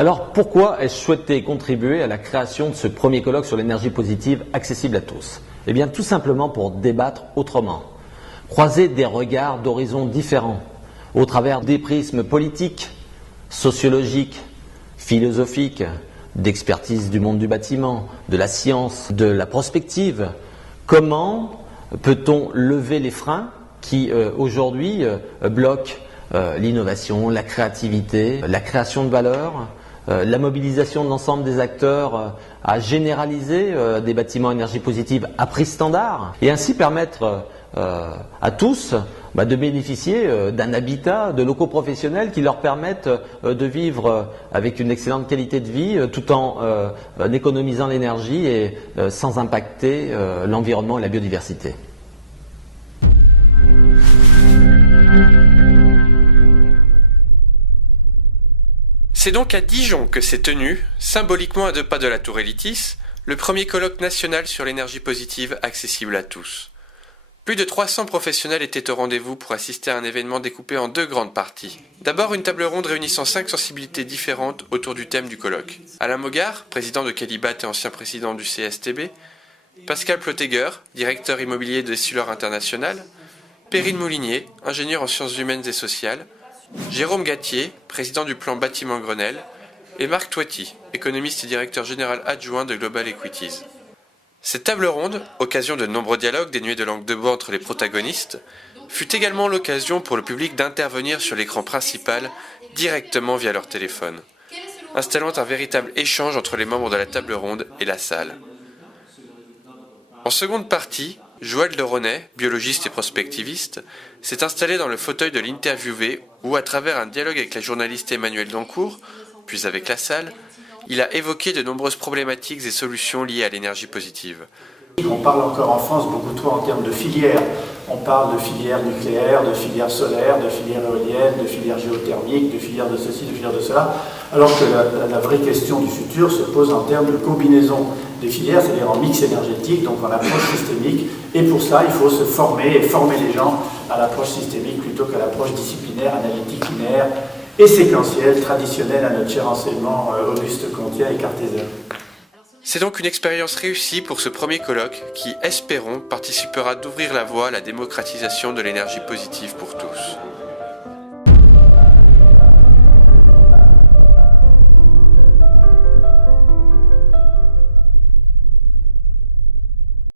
Alors pourquoi ai-je souhaité contribuer à la création de ce premier colloque sur l'énergie positive accessible à tous? Eh bien tout simplement pour débattre autrement, croiser des regards d'horizons différents, au travers des prismes politiques, sociologiques, philosophiques, d'expertise du monde du bâtiment, de la science, de la prospective. Comment peut-on lever les freins qui aujourd'hui bloquent l'innovation, la créativité, la création de valeur, la mobilisation de l'ensemble des acteurs à généraliser des bâtiments énergie positive à prix standard et ainsi permettre à tous de bénéficier d'un habitat, de locaux professionnels qui leur permettent de vivre avec une excellente qualité de vie tout en économisant l'énergie et sans impacter l'environnement et la biodiversité. C'est donc à Dijon que s'est tenu, symboliquement à 2 pas de la Tour Elitis, le premier colloque national sur l'énergie positive accessible à tous. Plus de 300 professionnels étaient au rendez-vous pour assister à un événement découpé en 2 grandes parties. D'abord une table ronde réunissant 5 sensibilités différentes autour du thème du colloque. Alain Mogard, président de Qualibat et ancien président du CSTB, Pascal Ploteger, directeur immobilier de Essilor International, Perrine Moulinier, ingénieur en sciences humaines et sociales, Jérôme Gattier, président du plan Bâtiment Grenelle, et Marc Toiti, économiste et directeur général adjoint de Global Equities. Cette table ronde, occasion de nombreux dialogues dénués de langue de bois entre les protagonistes, fut également l'occasion pour le public d'intervenir sur l'écran principal directement via leur téléphone, installant un véritable échange entre les membres de la table ronde et la salle. En seconde partie, Joël Leronnet, biologiste et prospectiviste, s'est installé dans le fauteuil de l'interviewé où, à travers un dialogue avec la journaliste Emmanuelle Dancourt, puis avec la salle, il a évoqué de nombreuses problématiques et solutions liées à l'énergie positive. On parle encore en France beaucoup trop en termes de filières. On parle de filières nucléaires, de filières solaires, de filières éoliennes, de filières géothermiques, de filières de ceci, de filières de cela, alors que la vraie question du futur se pose en termes de combinaison des filières, c'est-à-dire en mix énergétique, donc en approche systémique. Et pour cela, il faut se former et former les gens à l'approche systémique plutôt qu'à l'approche disciplinaire, analytique, linéaire et séquentielle, traditionnelle à notre cher enseignement auguste-comtien et cartésien. C'est donc une expérience réussie pour ce premier colloque qui, espérons, participera d'ouvrir la voie à la démocratisation de l'énergie positive pour tous.